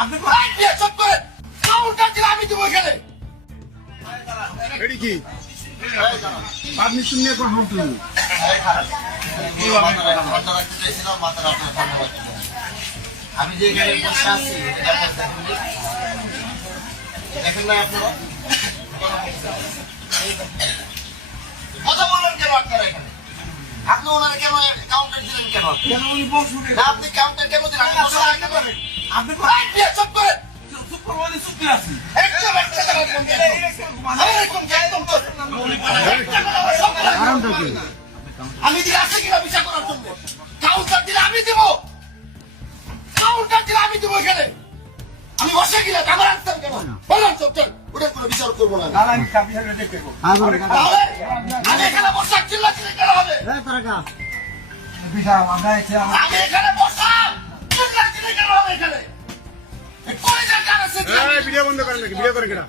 আপনি চুপ করেন। কাউন্টার দিলে আমি দেবো এখানে। এটি কি আপনি শুনে কোন হাত তুলুন আমি যে এখানে বসে আছি দেখেন না আপনারা কথা বললেন কেন আপনারা এখানে? আপনি ওনারা কেন কাউন্টার দিলেন কেন? না, আপনি কাউন্টার কেন দিলেন? আপনি চুপ করেন। একদম একটা জায়গায় ফোন দেন। কারণটা কি আমি দিলে আসে কিনা বিচার করার জন্য? কাউন্টার দিলে আমি দিব। কাউন্টার দিলে আমি দিব এখানে। আমি বসে গেলে আমার আনসার কেন? বললাম চল চল, ওটার কোনো বিচার করবো না। তাহলে আমি এখানে বসা চিল্লা চিল্লি কেন হবে? আমি এখানে বসা চিল্লা চিল্লি কেন হবে এখানে? কোন জায়গা আছে? ভিডিও বন্ধ করেন নাকি ভিডিও করে কেনা